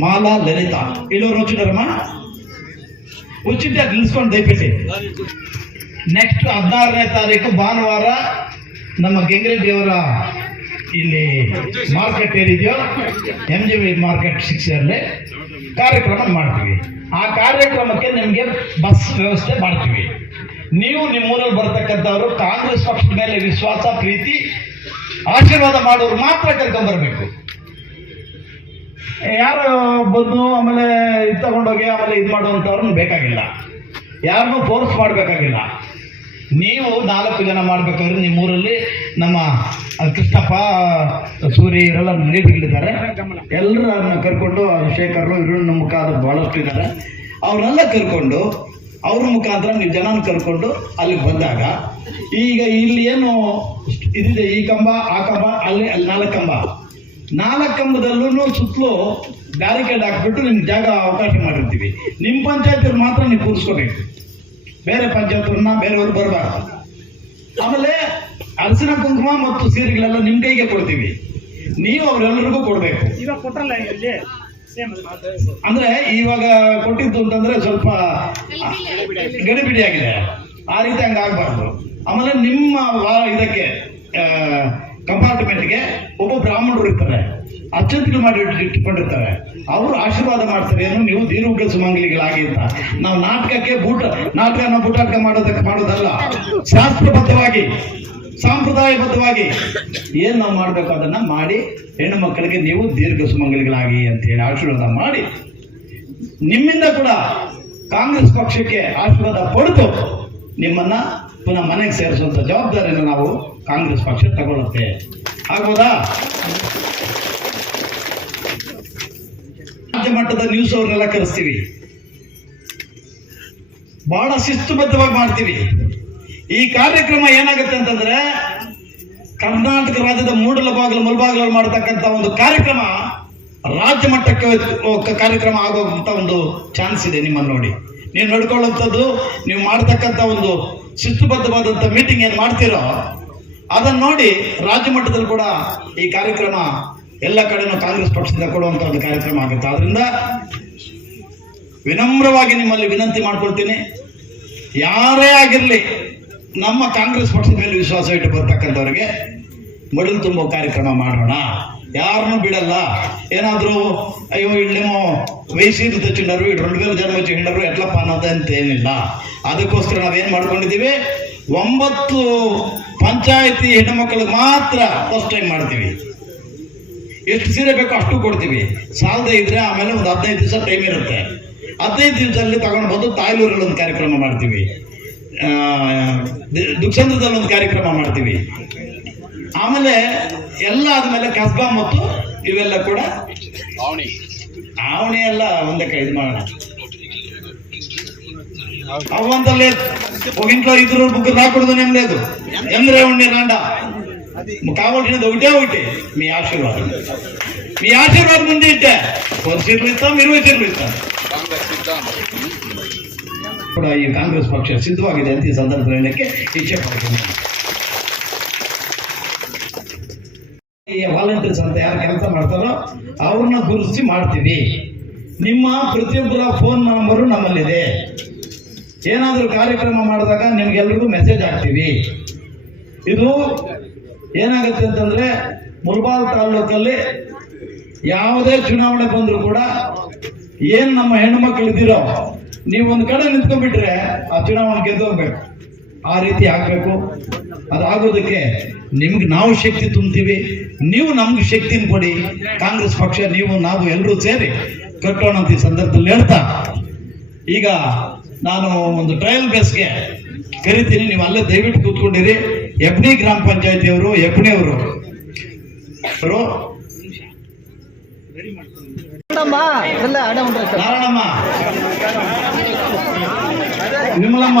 మాలా లలిత వీళ్ళెవరు వచ్చినారమ్మా వచ్చింటే అది నిలుచుకొని దయపెట్టి ನೆಕ್ಸ್ಟ್ ಹದಿನಾರನೇ ತಾರೀಕು ಭಾನುವಾರ ನಮ್ಮ ಗೆಂಗರೆಡ್ಡಿ ಅವರ ಇಲ್ಲಿ ಮಾರ್ಕೆಟ್ ಏನಿದೆಯೋ ಎಂ ಜಿ ವಿ ಮಾರ್ಕೆಟ್ ಶಿಕ್ಷೆಯಲ್ಲಿ ಕಾರ್ಯಕ್ರಮ ಮಾಡ್ತೀವಿ ಆ ಕಾರ್ಯಕ್ರಮಕ್ಕೆ ನಿಮಗೆ ಬಸ್ ವ್ಯವಸ್ಥೆ ಮಾಡ್ತೀವಿ ನೀವು ನಿಮ್ಮೂರಲ್ಲಿ ಬರ್ತಕ್ಕಂಥವ್ರು ಕಾಂಗ್ರೆಸ್ ಪಕ್ಷದ ಮೇಲೆ ವಿಶ್ವಾಸ ಪ್ರೀತಿ ಆಶೀರ್ವಾದ ಮಾಡೋರು ಮಾತ್ರ ಕರ್ಕೊಂಡ್ಬರ್ಬೇಕು ಯಾರು ಬಂದು ಆಮೇಲೆ ಇದು ತಗೊಂಡೋಗಿ ಆಮೇಲೆ ಇದು ಮಾಡುವಂಥವ್ರನ್ನ ಬೇಕಾಗಿಲ್ಲ. ಯಾರನ್ನೂ ಫೋರ್ಸ್ ಮಾಡಬೇಕಾಗಿಲ್ಲ. ನೀವು ನಾಲ್ಕು ಜನ ಮಾಡ್ಬೇಕಾದ್ರೆ ನಿಮ್ಮೂರಲ್ಲಿ ನಮ್ಮ ಕೃಷ್ಣಪ್ಪ, ಸೂರಿ ಇವರೆಲ್ಲ ಲೀಡರ್ಗಳಿದ್ದಾರೆ ಎಲ್ಲರನ್ನ ಕರ್ಕೊಂಡು ಶೇಖರ್ ಇವರು ನಮ್ಮ ಮುಖಾಂತರ ಭಾಳಷ್ಟು ಇದ್ದಾರೆ. ಅವರೆಲ್ಲ ಕರ್ಕೊಂಡು, ಅವ್ರ ಮುಖಾಂತರ ನೀವು ಜನನ ಕರ್ಕೊಂಡು ಅಲ್ಲಿಗೆ ಬಂದಾಗ, ಈಗ ಇಲ್ಲಿ ಏನು ಇದಿದೆ, ಈ ಕಂಬ, ಆ ಕಂಬ, ಅಲ್ಲಿ ಅಲ್ಲಿ ನಾಲ್ಕು ಕಂಬ. ನಾಲ್ಕು ಕಂಬದಲ್ಲೂ ಸುತ್ತಲೂ ಬ್ಯಾರಿಕೇಡ್ ಹಾಕ್ಬಿಟ್ಟು ನಿಮ್ಗೆ ಜಾಗ ಅವಕಾಶ ಮಾಡಿರ್ತೀವಿ. ನಿಮ್ಮ ಪಂಚಾಯತ್ ಮಾತ್ರ ನೀವು ಕೂರಿಸ್ಕೋಬೇಕು. ಬೇರೆ ಪಂಚಾಯತ್ನ ಬೇರೆಯವರು ಬರಬಾರ್ದು. ಆಮೇಲೆ ಅರಸಿನ ಕುಂಕುಮ ಮತ್ತು ಸೀರೆಗಳೆಲ್ಲ ನಿಮ್ಮ ಕೈಗೆ ಕೊಡ್ತೀವಿ. ನೀವು ಅವರೆಲ್ಲರಿಗೂ ಕೊಡಬೇಕು. ಇವಾಗ ಕೊಟ್ಟಲ್ಲ ಇಲ್ಲಿ? ಅಂದ್ರೆ ಇವಾಗ ಕೊಟ್ಟಿದ್ದು ಅಂತಂದ್ರೆ ಸ್ವಲ್ಪ ಗಡಿಬಿಡಿ ಆಗಿದೆ ಆ ರೀತಿ ಹಂಗಾಗಬಾರ್ದು ಆಮೇಲೆ ನಿಮ್ಮ ಇದಕ್ಕೆ ಕಂಪಾರ್ಟ್ಮೆಂಟ್ಗೆ ಒಬ್ಬ ಬ್ರಾಹ್ಮಣರು ಇರ್ತಾರೆ. ಅಚ್ಚಂತಿಗಳು ಮಾಡಿ ಇಟ್ಟುಕೊಂಡಿರ್ತಾರೆ ಅವರು ಆಶೀರ್ವಾದ ಮಾಡ್ತಾರೆ, ಏನು ನೀವು ದೀರ್ಘ ಸುಮಂಗಲಿಗಳಾಗಿ ಅಂತ. ನಾವು ನಾಟಕಕ್ಕೆ ಬೂಟ, ನಾಟಕನ ಬೂಟಾಟ ಮಾಡೋದಕ್ಕೆ ಮಾಡೋದಲ್ಲ. ಶಾಸ್ತ್ರಬದ್ಧವಾಗಿ, ಸಾಂಪ್ರದಾಯಬದ್ಧವಾಗಿ. ಏನ್ ನಾವು ಮಾಡ್ಬೇಕು ಅದನ್ನ ಮಾಡಿ, ಹೆಣ್ಣು ಮಕ್ಕಳಿಗೆ ನೀವು ದೀರ್ಘ ಸುಮಂಗಲಿಗಳಾಗಿ ಅಂತ ಹೇಳಿ ಆಶೀರ್ವಾದ ಮಾಡಿ. ನಿಮ್ಮಿಂದ ಕೂಡ ಕಾಂಗ್ರೆಸ್ ಪಕ್ಷಕ್ಕೆ ಆಶೀರ್ವಾದ ಪಡೆದು ನಿಮ್ಮನ್ನ ಪುನಃ ಮನೆಗೆ ಸೇರಿಸುವಂಥ ಜವಾಬ್ದಾರಿಯನ್ನು ನಾವು ಕಾಂಗ್ರೆಸ್ ಪಕ್ಷ ತಗೊಳ್ಳುತ್ತೆ. ಆಗ್ಬೋದಾ? ರಾಜ್ಯ ಮಟ್ಟದ ನ್ಯೂಸ್ ಅವ್ರನ್ನೆಲ್ಲ ಕರೆಸ್ತೀವಿ. ಬಹಳ ಶಿಸ್ತುಬದ್ಧವಾಗಿ ಮಾಡ್ತೀವಿ. ಈ ಕಾರ್ಯಕ್ರಮ ಏನಾಗುತ್ತೆ ಅಂತಂದ್ರೆ, ಕರ್ನಾಟಕ ರಾಜ್ಯದ ಮೂಡಲ ಬಾಗಿಲು ಮುಲ್ಬಾಗಿಲಲ್ಲಿ ಮಾಡತಕ್ಕಂತ ಒಂದು ಕಾರ್ಯಕ್ರಮ, ರಾಜ್ಯ ಮಟ್ಟಕ್ಕೆ ಕಾರ್ಯಕ್ರಮ ಆಗೋಂಥ ಒಂದು ಚಾನ್ಸ್ ಇದೆ ನಿಮ್ಮನ್ನು ನೋಡಿ. ನೀವು ನಡ್ಕೊಳ್ಳುವಂಥದ್ದು, ನೀವು ಮಾಡ್ತಕ್ಕಂಥ ಒಂದು ಶಿಸ್ತುಬದ್ಧವಾದಂಥ ಮೀಟಿಂಗ್ ಏನು ಮಾಡ್ತೀರೋ ಅದನ್ನು ನೋಡಿ ರಾಜ್ಯ ಮಟ್ಟದಲ್ಲಿ ಕೂಡ ಈ ಕಾರ್ಯಕ್ರಮ ಎಲ್ಲ ಕಡೆನೂ ಕಾಂಗ್ರೆಸ್ ಪಕ್ಷದಿಂದ ಕೊಡುವಂಥ ಒಂದು ಕಾರ್ಯಕ್ರಮ ಆಗುತ್ತೆ ಆದ್ರಿಂದ ವಿನಮ್ರವಾಗಿ ನಿಮ್ಮಲ್ಲಿ ವಿನಂತಿ ಮಾಡ್ಕೊಳ್ತೀನಿ. ಯಾರೇ ಆಗಿರಲಿ, ನಮ್ಮ ಕಾಂಗ್ರೆಸ್ ಪಕ್ಷದ ಮೇಲೆ ವಿಶ್ವಾಸ ಇಟ್ಟು ಬರ್ತಕ್ಕಂಥವ್ರಿಗೆ ಮಡಿಲು ತುಂಬೋ ಕಾರ್ಯಕ್ರಮ ಮಾಡೋಣ. ಯಾರನ್ನೂ ಬಿಡಲ್ಲ. ಏನಾದರೂ, ಅಯ್ಯೋ ಇಲ್ಲೇಮೋ ವಯಸ್ಸು ಇರುತ್ತೆ ರೆಂಡು ಇಡ್ರೊಳ್ವೆ ಜನ್ಮ ಚಿಂಡರು ಎಟ್ಲಪ್ಪ ಏನಿಲ್ಲ ಅದಕ್ಕೋಸ್ಕರ ನಾವೇನು ಮಾಡ್ಕೊಂಡಿದ್ದೀವಿ? ಒಂಬತ್ತು ಪಂಚಾಯತಿ ಹೆಣ್ಣು ಮಾತ್ರ ಫಸ್ಟ್ ಟೈಮ್ ಮಾಡ್ತೀವಿ. ಎಷ್ಟು ಸೀರೆ ಬೇಕೋ ಅಷ್ಟು ಕೊಡ್ತೀವಿ. ಸಾಲದೇ ಇದ್ರೆ ಆಮೇಲೆ ಒಂದು ಹದಿನೈದು ದಿವಸ ಟೈಮ್ ಇರುತ್ತೆ. ಹದಿನೈದು ದಿವಸದಲ್ಲಿ ತಗೊಂಡು ಬಂದು ತಾಯ್ಲೂರಲ್ಲಿ ಒಂದು ಕಾರ್ಯಕ್ರಮ ಮಾಡ್ತೀವಿ. ದುಕ್ಷಂದ್ರದಲ್ಲಿ ಒಂದು ಕಾರ್ಯಕ್ರಮ ಮಾಡ್ತೀವಿ. ಆಮೇಲೆ ಎಲ್ಲ ಆದಮೇಲೆ ಕಸ್ಬಾ ಮತ್ತು ಇವೆಲ್ಲ ಕೂಡ ಆವಣಿ ಎಲ್ಲ ಒಂದಕ್ಕೆ ಇದು ಮಾಡೋಣ అవ్వంతలే ఒక ఇంట్లో ఇద్దరు ముగ్గురు రాకూడదు ఏం లేదు ఎందరే ఉండి రాండా కావాల్సినది ఒకటే ఒకటి మీ ఆశీర్వాదం మీ ఆశీర్వాదం ఉంది అంటే పది సీట్లు ఇస్తాం ఇరవై సీట్లు ఇస్తాం ಕೂಡ ಈ ಕಾಂಗ್ರೆಸ್ ಪಕ್ಷ ಸಿದ್ಧವಾಗಿದೆ ಅಂತ ಈ ಸಂದರ್ಭದಲ್ಲಿ ಹೇಳಕ್ಕೆ ಇಚ್ಛೆ ಪಡ್ತೀನಿ ವಾಲಂಟಿಯರ್ಸ್ ಅಂತ ಯಾರು ಕೆಲಸ ಮಾಡ್ತಾರೋ ಅವ್ರನ್ನ ಗುರುತಿಸಿ ಮಾಡ್ತೀವಿ. ನಿಮ್ಮ ಪ್ರತಿಯೊಬ್ಬರ ಫೋನ್ ನಂಬರು ನಮ್ಮಲ್ಲಿದೆ. ಏನಾದರೂ ಕಾರ್ಯಕ್ರಮ ಮಾಡಿದಾಗ ನಿಮ್ಗೆಲ್ರಿಗೂ ಮೆಸೇಜ್ ಹಾಕ್ತೀವಿ. ಇದು ಏನಾಗುತ್ತೆ ಅಂತಂದರೆ ಮುಲ್ಬಾಲ್ ತಾಲೂಕಲ್ಲಿ ಯಾವುದೇ ಚುನಾವಣೆ ಬಂದರೂ ಕೂಡ ಏನು ನಮ್ಮ ಹೆಣ್ಣು ಮಕ್ಕಳು ಇದ್ದೀರೋ ನೀವು ಒಂದು ಕಡೆ ನಿಂತ್ಕೊಂಡ್ಬಿಟ್ರೆ ಆ ಚುನಾವಣೆ ಗೆದ್ದು ಹೋಗ್ಬೇಕು. ಆ ರೀತಿ ಆಗಬೇಕು. ಅದಾಗೋದಕ್ಕೆ ನಿಮ್ಗೆ ನಾವು ಶಕ್ತಿ ತುಂಬ್ತೀವಿ ನೀವು ನಮ್ಗೆ ಶಕ್ತಿನ ಕೊಡಿ. ಕಾಂಗ್ರೆಸ್ ಪಕ್ಷ ನೀವು ನಾವು ಎಲ್ಲರೂ ಸೇರಿ ಕಟ್ಟೋಣ ಅಂತ ಈ ಸಂದರ್ಭದಲ್ಲಿ ಹೇಳ್ತಾ. ಈಗ ನಾನು ಒಂದು ಟ್ರಯಲ್ ಬೇಸ್ಗೆ ಕರಿತೀನಿ. ನೀವು ಅಲ್ಲೇ ದಯವಿಟ್ಟು ಕೂತ್ಕೊಂಡಿರಿ. ಎಬ್ನಿ ಗ್ರಾಮ ಪಂಚಾಯತಿಯವರು ಎಬ್ನಿ ಅವರು ಅವರು ಇಲ್ಲ ಅಡ ಉಂಟ್ರಿ ಸರ್. ನಾರಾಯಣಮ್ಮ ವಿಮಲಮ್ಮ.